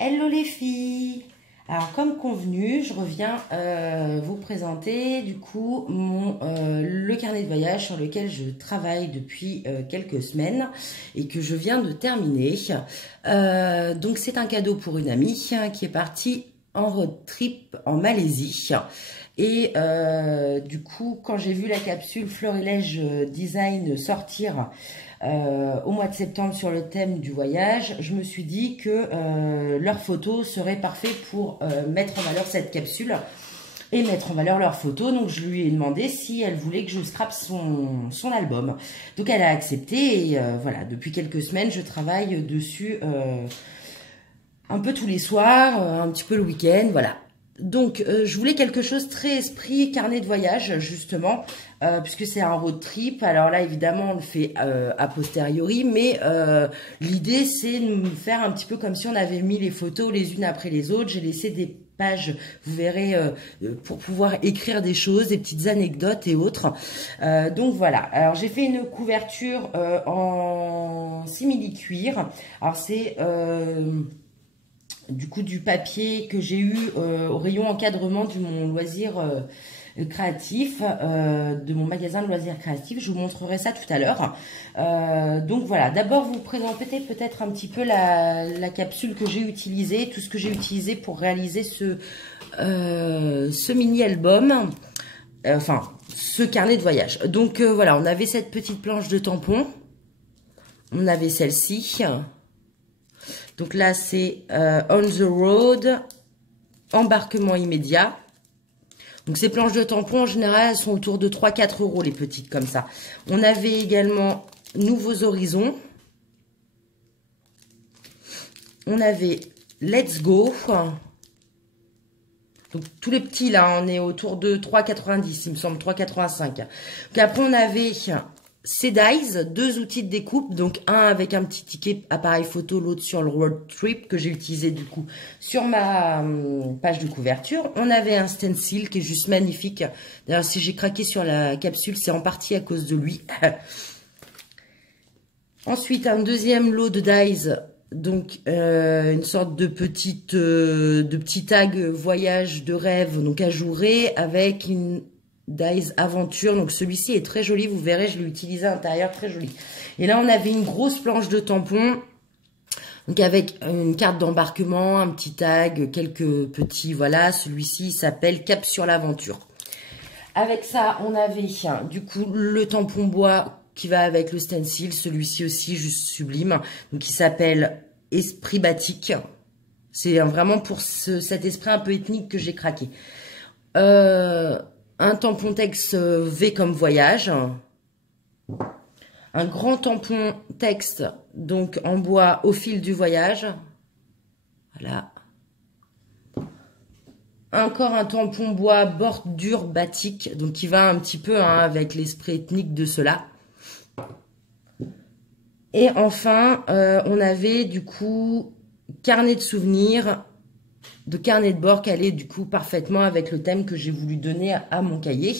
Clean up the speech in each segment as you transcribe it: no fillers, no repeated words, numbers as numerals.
Hello les filles! Alors comme convenu, je reviens vous présenter du coup le carnet de voyage sur lequel je travaille depuis quelques semaines et que je viens de terminer. Donc c'est un cadeau pour une amie qui est partie en road trip en Malaisie. Et du coup, quand j'ai vu la capsule Florilège Design sortir au mois de septembre sur le thème du voyage, je me suis dit que leurs photos seraient parfaites pour mettre en valeur cette capsule et mettre en valeur leurs photos. Donc je lui ai demandé si elle voulait que je scrape son album. Donc elle a accepté et voilà, depuis quelques semaines, je travaille dessus un peu tous les soirs, un petit peu le week-end, voilà. Donc, je voulais quelque chose très esprit carnet de voyage, justement, puisque c'est un road trip. Alors là, évidemment, on le fait a posteriori, mais l'idée, c'est de faire un petit peu comme si on avait mis les photos les unes après les autres. J'ai laissé des pages, vous verrez, pour pouvoir écrire des choses, des petites anecdotes et autres. Donc voilà, alors j'ai fait une couverture en simili-cuir. Alors c'est... du coup du papier que j'ai eu au rayon encadrement de mon loisir créatif, de mon magasin de loisirs créatifs. Je vous montrerai ça tout à l'heure. Donc voilà, d'abord vous présenter peut-être un petit peu la capsule que j'ai utilisée, tout ce que j'ai utilisé pour réaliser ce mini-album, enfin ce carnet de voyage. Donc voilà, on avait cette petite planche de tampons, on avait celle-ci. Donc là, c'est On the Road, embarquement immédiat. Donc ces planches de tampons, en général, elles sont autour de 3-4 €, les petites, comme ça. On avait également Nouveaux Horizons. On avait Let's Go. Donc tous les petits, là, on est autour de 3,90, il me semble, 3,85. Donc après, on avait... Cedize, deux outils de découpe, donc un avec un petit ticket appareil photo, l'autre sur le road trip que j'ai utilisé du coup sur ma page de couverture. On avait un stencil qui est juste magnifique. D'ailleurs, si j'ai craqué sur la capsule, c'est en partie à cause de lui. Ensuite, un deuxième lot de dies, donc une sorte de petit tag voyage de rêve, donc ajouré avec une Dies Aventure. Donc celui-ci est très joli, vous verrez, je l'ai utilisé à l'intérieur, très joli. Et là on avait une grosse planche de tampons, donc avec une carte d'embarquement, un petit tag, quelques petits, voilà. Celui-ci s'appelle Cap sur l'aventure. Avec ça on avait du coup le tampon bois qui va avec le stencil, celui-ci aussi juste sublime, donc il s'appelle Esprit Batik. C'est vraiment pour cet esprit un peu ethnique que j'ai craqué. Un tampon texte V comme voyage. Un grand tampon texte, donc en bois au fil du voyage. Voilà. Encore un tampon bois bordure batik, donc qui va un petit peu avec l'esprit ethnique de cela. Et enfin, on avait du coup carnet de souvenirs, de carnet de bord qui allait du coup parfaitement avec le thème que j'ai voulu donner à mon cahier.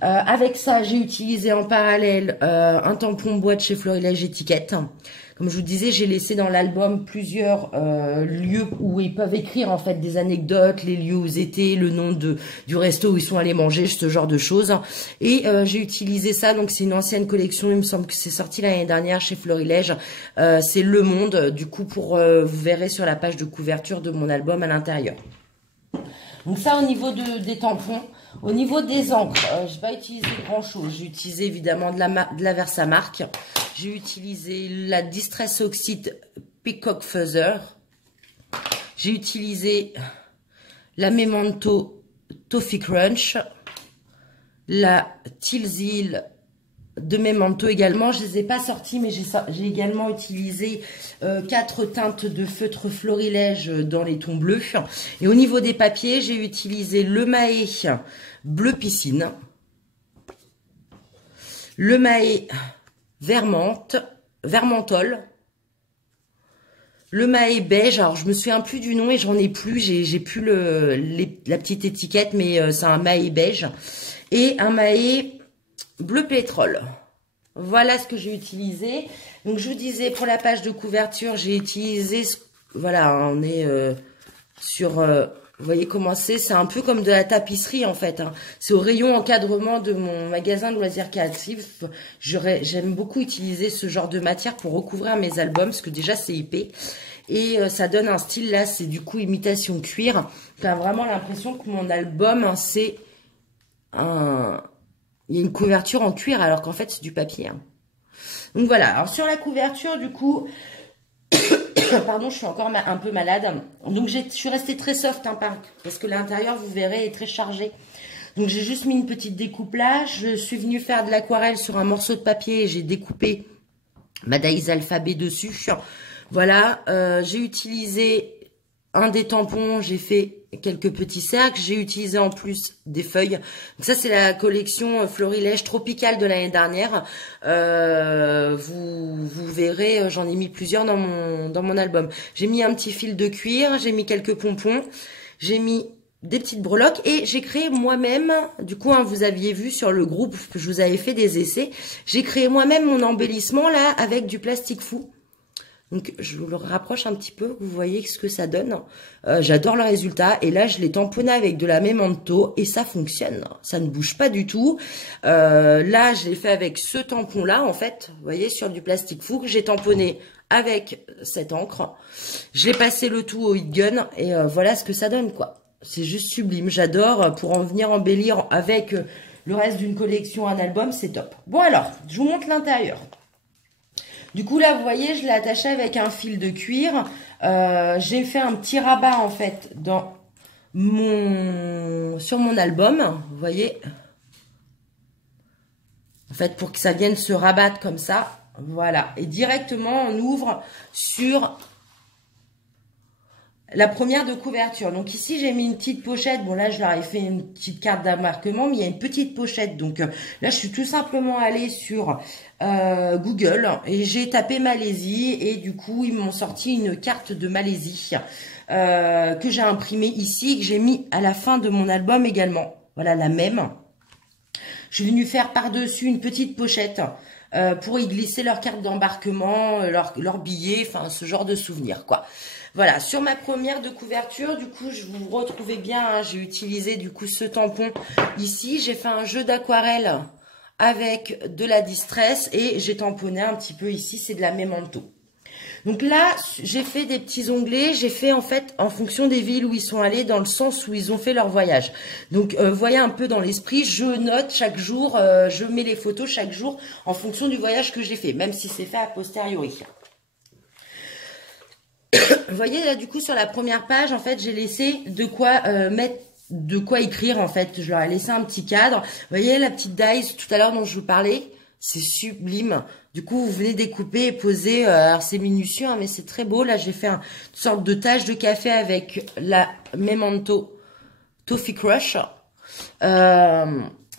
Avec ça, j'ai utilisé en parallèle un tampon bois de chez Florilège Étiquette. Comme je vous disais, j'ai laissé dans l'album plusieurs lieux où ils peuvent écrire en fait des anecdotes, les lieux où ils étaient, le nom du resto où ils sont allés manger, ce genre de choses. Et j'ai utilisé ça, donc c'est une ancienne collection, il me semble que c'est sorti l'année dernière chez Florilège. C'est Le Monde, du coup, vous verrez sur la page de couverture de mon album à l'intérieur. Donc ça au niveau des tampons. Au niveau des encres, je n'ai pas utilisé grand chose. J'ai utilisé évidemment de la Versamark. J'ai utilisé la Distress Oxide Peacock Feather. J'ai utilisé la Memento Toffee Crunch. La Tilsil de Memento également. Je ne les ai pas sortis, mais j'ai également utilisé 4 teintes de feutre Florilège dans les tons bleus. Et au niveau des papiers, j'ai utilisé le Mahé bleu piscine, le Mahé vermentol, le Mahé beige. Alors je me souviens plus du nom et j'en ai plus, j'ai plus la petite étiquette, mais c'est un Mahé beige et un Mahé bleu pétrole. Voilà ce que j'ai utilisé. Donc je vous disais, pour la page de couverture, j'ai utilisé voilà, hein, on est sur... vous voyez comment c'est un peu comme de la tapisserie en fait. Hein. C'est au rayon encadrement de mon magasin de loisirs créatifs. J'aime beaucoup utiliser ce genre de matière pour recouvrir mes albums, parce que déjà c'est épais. Et ça donne un style, là, c'est du coup imitation cuir. T'as vraiment l'impression que mon album, hein, c'est un... Il y a une couverture en cuir, alors qu'en fait c'est du papier. Hein. Donc voilà, alors sur la couverture, du coup... Pardon, je suis encore un peu malade. Donc, je suis restée très soft, hein, parce que l'intérieur, vous verrez, est très chargé. Donc, j'ai juste mis une petite découpe là. Je suis venue faire de l'aquarelle sur un morceau de papier et j'ai découpé ma Daïs Alphabet dessus. Voilà, j'ai utilisé un des tampons, j'ai fait quelques petits cercles. J'ai utilisé en plus des feuilles. Donc ça, c'est la collection Florilège Tropicale de l'année dernière. Vous verrez, j'en ai mis plusieurs dans mon album. J'ai mis un petit fil de cuir, j'ai mis quelques pompons, j'ai mis des petites breloques et j'ai créé moi-même, du coup, hein, vous aviez vu sur le groupe que je vous avais fait des essais, j'ai créé moi-même mon embellissement là avec du plastique fou. Donc, je vous le rapproche un petit peu, vous voyez ce que ça donne. J'adore le résultat. Et là, je l'ai tamponné avec de la Memento et ça fonctionne. Ça ne bouge pas du tout. Là, je l'ai fait avec ce tampon-là, en fait. Vous voyez, sur du plastique fou que j'ai tamponné avec cette encre. J'ai passé le tout au heat gun et voilà ce que ça donne, quoi. C'est juste sublime. J'adore. Pour en venir embellir avec le reste d'une collection, un album, c'est top. Bon, alors, je vous montre l'intérieur. Du coup, là, vous voyez, je l'ai attaché avec un fil de cuir. J'ai fait un petit rabat, en fait, sur mon album. Vous voyez. En fait, pour que ça vienne se rabattre comme ça. Voilà. Et directement, on ouvre sur la première de couverture. Donc ici, j'ai mis une petite pochette. Bon, là, je leur ai fait une petite carte d'embarquement, mais il y a une petite pochette. Donc là, je suis tout simplement allée sur Google et j'ai tapé Malaisie. Et du coup, ils m'ont sorti une carte de Malaisie que j'ai imprimée ici, que j'ai mis à la fin de mon album également. Voilà, la même. Je suis venue faire par-dessus une petite pochette pour y glisser leur carte d'embarquement, leur billet, enfin, ce genre de souvenirs, quoi. Voilà, sur ma première de couverture, du coup, je vous retrouvais bien, hein, j'ai utilisé du coup ce tampon ici. J'ai fait un jeu d'aquarelle avec de la distress et j'ai tamponné un petit peu ici, c'est de la Memento. Donc là, j'ai fait des petits onglets, j'ai fait en fait en fonction des villes où ils sont allés, dans le sens où ils ont fait leur voyage. Donc, voyez un peu dans l'esprit, je note chaque jour, je mets les photos chaque jour en fonction du voyage que j'ai fait, même si c'est fait a posteriori. Vous voyez là, du coup, sur la première page, en fait, j'ai laissé de quoi mettre, de quoi écrire, en fait. Je leur ai laissé un petit cadre. Vous voyez la petite dies tout à l'heure dont je vous parlais, c'est sublime. Du coup, vous venez découper et poser. Alors, c'est minutieux, hein, mais c'est très beau. Là, j'ai fait une sorte de tache de café avec la Memento Toffee Crush.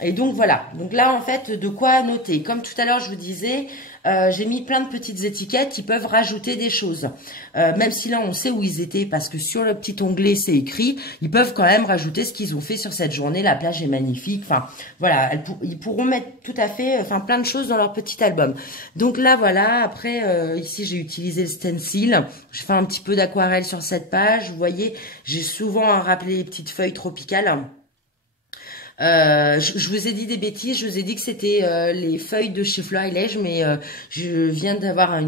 Et donc, voilà. Donc là, en fait, de quoi noter. Comme tout à l'heure, je vous disais, j'ai mis plein de petites étiquettes qui peuvent rajouter des choses. Même si là, on sait où ils étaient parce que sur le petit onglet, c'est écrit. Ils peuvent quand même rajouter ce qu'ils ont fait sur cette journée. La plage est magnifique. Enfin, voilà. Ils pourront mettre tout à fait, enfin, plein de choses dans leur petit album. Donc là, voilà. Après, ici, j'ai utilisé le stencil. J'ai fait un petit peu d'aquarelle sur cette page. Vous voyez, j'ai souvent rappelé les petites feuilles tropicales. Je vous ai dit des bêtises, je vous ai dit que c'était les feuilles de chez Florilège, mais je viens d'avoir un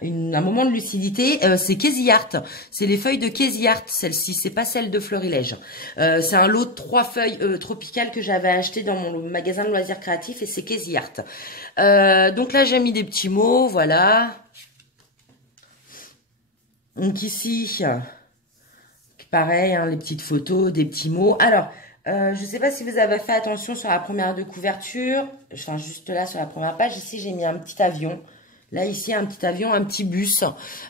moment de lucidité. C'est Casey Art, c'est les feuilles de Casey Art, celle-ci, c'est pas celle de Florilège. C'est un lot de 3 feuilles tropicales que j'avais acheté dans mon magasin de loisirs créatifs et c'est Casey Art. Donc là, j'ai mis des petits mots, voilà. Donc ici... Pareil, hein, les petites photos, des petits mots. Alors, je ne sais pas si vous avez fait attention sur la première de couverture. Enfin, juste là, sur la première page. Ici, j'ai mis un petit avion. Là, ici, un petit avion, un petit bus.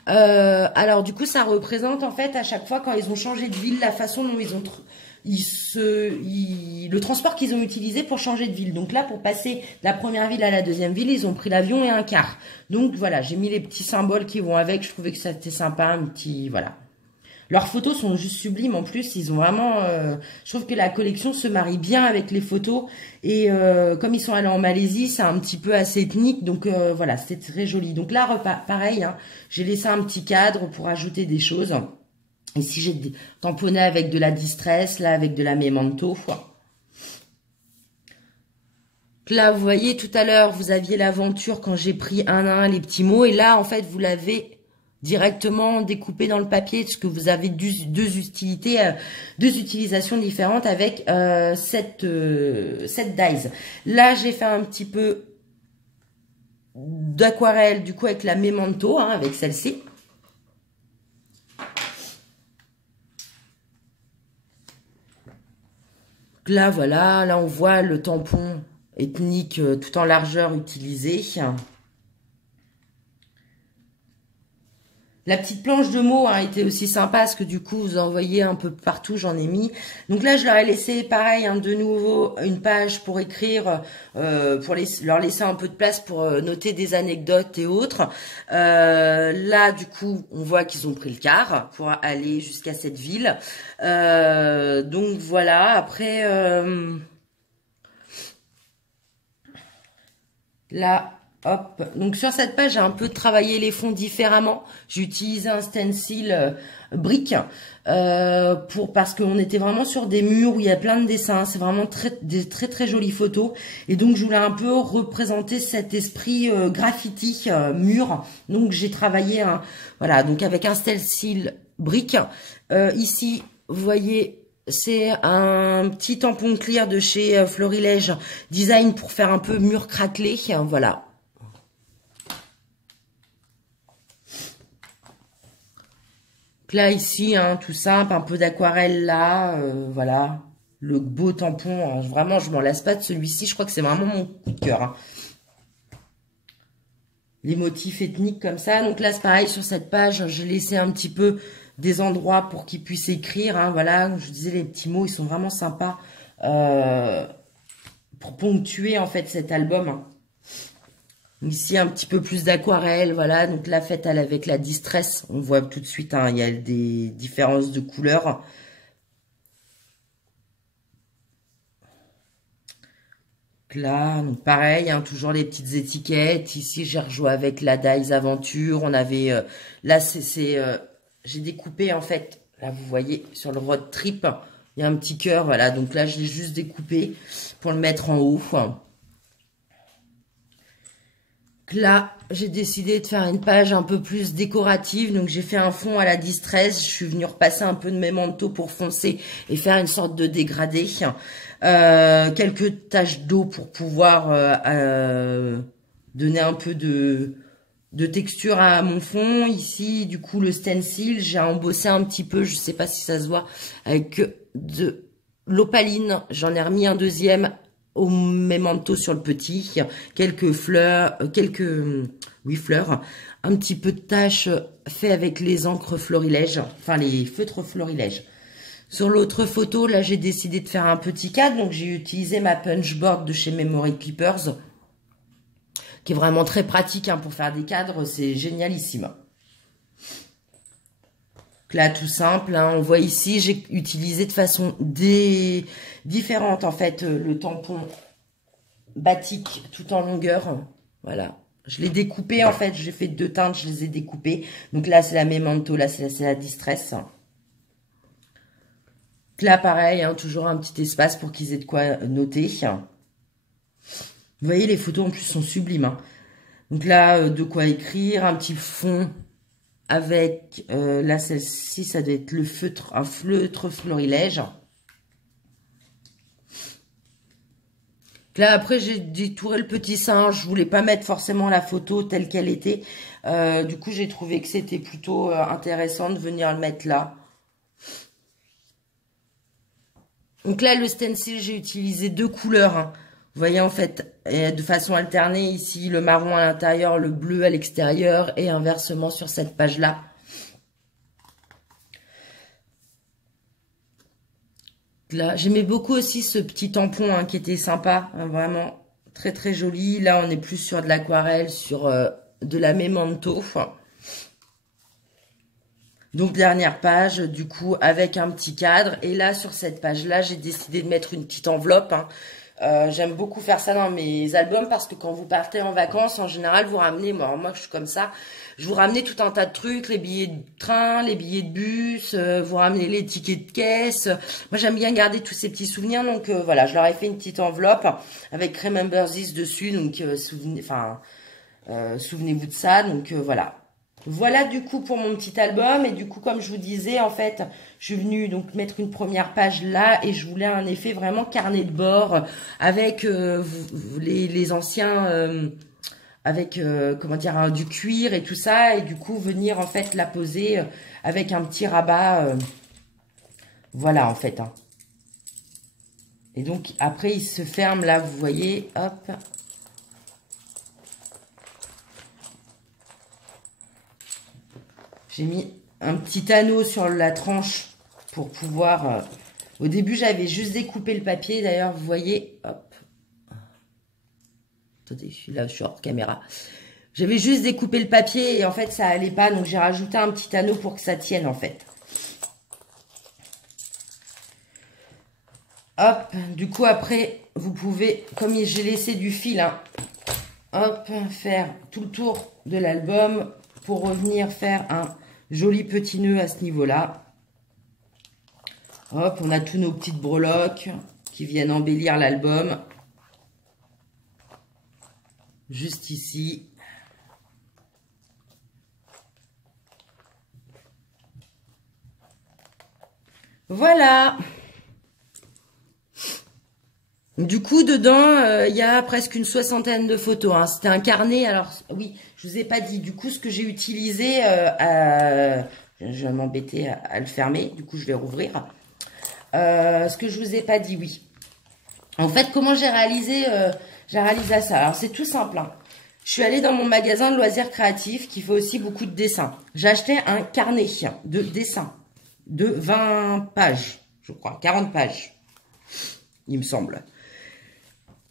Alors, du coup, ça représente, en fait, à chaque fois, quand ils ont changé de ville, la façon dont ils ont... le transport qu'ils ont utilisé pour changer de ville. Donc là, pour passer de la première ville à la deuxième ville, ils ont pris l'avion et un car. Donc, voilà, j'ai mis les petits symboles qui vont avec. Je trouvais que c'était sympa, un petit... Voilà. Leurs photos sont juste sublimes en plus. Ils ont vraiment... je trouve que la collection se marie bien avec les photos. Et comme ils sont allés en Malaisie, c'est un petit peu assez ethnique. Donc voilà, c'était très joli. Donc là, pareil, hein, j'ai laissé un petit cadre pour ajouter des choses. Ici, j'ai tamponné avec de la Distress, là avec de la Memento. Là, vous voyez, tout à l'heure, vous aviez l'aventure quand j'ai pris un à un les petits mots. Et là, en fait, vous l'avez directement découpé dans le papier, parce que vous avez deux utilisations différentes avec cette dies. Là, j'ai fait un petit peu d'aquarelle, du coup, avec la Memento, hein, avec celle-ci. Là, voilà, là, on voit le tampon ethnique tout en largeur utilisé. La petite planche de mots a été aussi sympa parce que du coup, vous en voyez un peu partout, j'en ai mis. Donc là, je leur ai laissé, pareil, hein, de nouveau, une page pour écrire, pour leur laisser un peu de place pour noter des anecdotes et autres. Là, du coup, on voit qu'ils ont pris le car pour aller jusqu'à cette ville. Donc voilà, après... là... Hop, donc sur cette page, j'ai un peu travaillé les fonds différemment. J'ai utilisé un stencil brique parce qu'on était vraiment sur des murs où il y a plein de dessins. C'est vraiment des très jolies photos. Et donc, je voulais un peu représenter cet esprit graffiti mur. Donc, j'ai travaillé voilà, donc avec un stencil brique. Ici, vous voyez... C'est un petit tampon clear de chez Florilège Design pour faire un peu mur craquelé. Voilà. Là, ici, hein, tout simple, un peu d'aquarelle là, voilà. Le beau tampon, hein, vraiment, je m'en lasse pas de celui-ci. Je crois que c'est vraiment mon coup de cœur. Hein. Les motifs ethniques comme ça. Donc là, c'est pareil, sur cette page, j'ai laissé un petit peu des endroits pour qu'ils puissent écrire. Hein, voilà, comme je disais, les petits mots, ils sont vraiment sympas pour ponctuer, en fait, cet album. Hein. Ici, un petit peu plus d'aquarelle, voilà. Donc, la faite avec la Distress, on voit tout de suite, hein, il y a des différences de couleurs. Là, donc pareil, hein, toujours les petites étiquettes. Ici, j'ai rejoué avec la Dies Aventure. On avait, là, j'ai découpé, en fait, là, vous voyez, sur le road trip, il y a un petit cœur, voilà. Donc là, je l'ai juste découpé pour le mettre en haut. Là, j'ai décidé de faire une page un peu plus décorative. Donc, j'ai fait un fond à la Distress. Je suis venue repasser un peu de Memento pour foncer et faire une sorte de dégradé. Quelques taches d'eau pour pouvoir donner un peu de texture à mon fond. Ici, du coup, le stencil, j'ai embossé un petit peu. Je sais pas si ça se voit. Avec de l'opaline. J'en ai remis un deuxième au Memento sur le petit, quelques fleurs, fleurs, un petit peu de taches fait avec les encres Florilège, enfin les feutres Florilège. Sur l'autre photo, là j'ai décidé de faire un petit cadre, donc j'ai utilisé ma punchboard de chez Memory Keepers, qui est vraiment très pratique hein, pour faire des cadres, c'est génialissime. Là, tout simple, hein, on voit ici, j'ai utilisé de façon différente, en fait, le tampon batik tout en longueur. Voilà. Je l'ai découpé, en fait, j'ai fait 2 teintes, je les ai découpées. Donc là, c'est la Memento, là, c'est la Distress. Là, pareil, hein, toujours un petit espace pour qu'ils aient de quoi noter. Vous voyez, les photos, en plus, sont sublimes. Hein. Donc là, de quoi écrire, un petit fond... avec, là, celle-ci, ça doit être le feutre, un feutre Florilège. Là, après, j'ai détouré le petit singe. Je voulais pas mettre forcément la photo telle qu'elle était. Du coup, j'ai trouvé que c'était plutôt intéressant de venir le mettre là. Donc là, le stencil, j'ai utilisé 2 couleurs. Hein. Vous voyez, en fait, de façon alternée, ici, le marron à l'intérieur, le bleu à l'extérieur et inversement sur cette page-là. Là, j'aimais beaucoup aussi ce petit tampon hein, qui était sympa, hein, vraiment très joli. Là, on est plus sur de l'aquarelle, sur de la Memento. Donc dernière page, du coup, avec un petit cadre. Et là, sur cette page-là, j'ai décidé de mettre une petite enveloppe, hein. J'aime beaucoup faire ça dans mes albums parce que quand vous partez en vacances, en général, vous ramenez, moi je suis comme ça, je vous ramenez tout un tas de trucs, les billets de train, les billets de bus, vous ramenez les tickets de caisse. Moi j'aime bien garder tous ces petits souvenirs, donc voilà, je leur ai fait une petite enveloppe avec Remember This dessus, donc souvenez-vous de ça, donc voilà. Voilà du coup pour mon petit album, et du coup comme je vous disais, en fait je suis venue donc mettre une première page là et je voulais un effet vraiment carnet de bord avec les anciens avec comment dire, du cuir et tout ça, et du coup venir en fait la poser avec un petit rabat, voilà en fait, hein. Et donc après il se ferme là, vous voyez, hop. J'ai mis un petit anneau sur la tranche pour pouvoir... au début, j'avais juste découpé le papier. D'ailleurs, vous voyez... Hop. Attendez, je suis là, je suis hors caméra. J'avais juste découpé le papier et en fait, ça allait pas. Donc, j'ai rajouté un petit anneau pour que ça tienne, en fait. Hop. Du coup, après, vous pouvez, comme j'ai laissé du fil, hein, hop, faire tout le tour de l'album pour revenir faire un... joli petit nœud à ce niveau-là. Hop, on a tous nos petites breloques qui viennent embellir l'album. Juste ici. Voilà. Du coup, dedans, il y a presque une soixantaine de photos, hein. C'était un carnet. Alors, oui, je vous ai pas dit. Du coup, ce que j'ai utilisé, je vais m'embêter à le fermer. Du coup, je vais rouvrir. Ce que je vous ai pas dit, oui. En fait, comment j'ai réalisé ça? Alors, c'est tout simple, hein. Je suis allée dans mon magasin de loisirs créatifs qui fait aussi beaucoup de dessins. J'ai acheté un carnet de dessins de 20 pages, je crois, 40 pages, il me semble.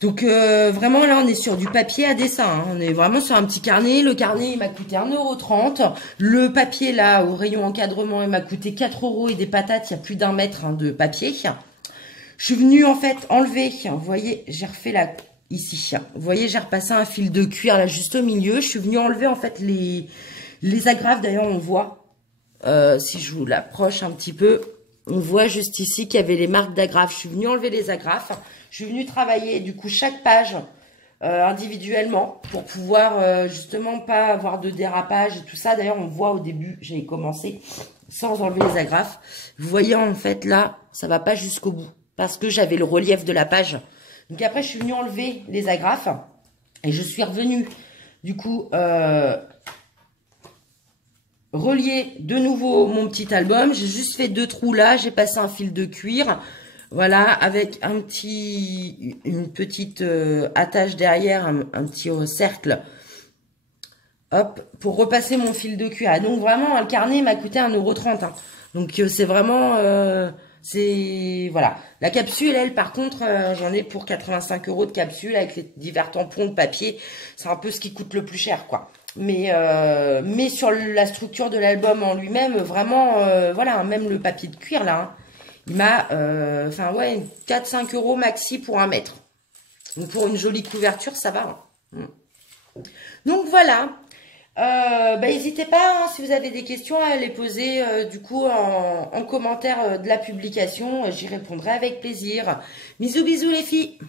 Donc, vraiment, là, on est sur du papier à dessin, hein. On est vraiment sur un petit carnet. Le carnet, il m'a coûté 1,30 €. Le papier, là, au rayon encadrement, il m'a coûté 4 € et des patates. Il y a plus d'1 mètre, hein, de papier. Je suis venue, en fait, enlever. Vous voyez, j'ai refait là, ici. Vous voyez, j'ai repassé un fil de cuir, là, juste au milieu. Je suis venue enlever, en fait, les agrafes. D'ailleurs, on voit, si je vous l'approche un petit peu, on voit juste ici qu'il y avait les marques d'agrafes. Je suis venue enlever les agrafes. Je suis venue travailler, du coup, chaque page individuellement pour pouvoir justement pas avoir de dérapage et tout ça. D'ailleurs, on voit au début, j'avais commencé sans enlever les agrafes. Vous voyez, en fait, là, ça va pas jusqu'au bout parce que j'avais le relief de la page. Donc après, je suis venue enlever les agrafes et je suis revenue, du coup, relier de nouveau mon petit album. J'ai juste fait 2 trous là, j'ai passé un fil de cuir. Voilà, avec une petite attache derrière, un petit cercle. Hop, pour repasser mon fil de cuir. Donc vraiment, le carnet m'a coûté 1,30 €, hein. Donc c'est vraiment, voilà. La capsule, elle, par contre, j'en ai pour 85 € de capsule avec les divers tampons de papier. C'est un peu ce qui coûte le plus cher, quoi. Mais sur la structure de l'album en lui-même, vraiment, voilà, même le papier de cuir, là, hein, il m'a, 4-5 € maxi pour 1 mètre. Donc, pour une jolie couverture, ça va, hein. Donc, voilà. N'hésitez pas, hein, si vous avez des questions, à les poser, du coup, en commentaire de la publication. J'y répondrai avec plaisir. Bisous, bisous, les filles.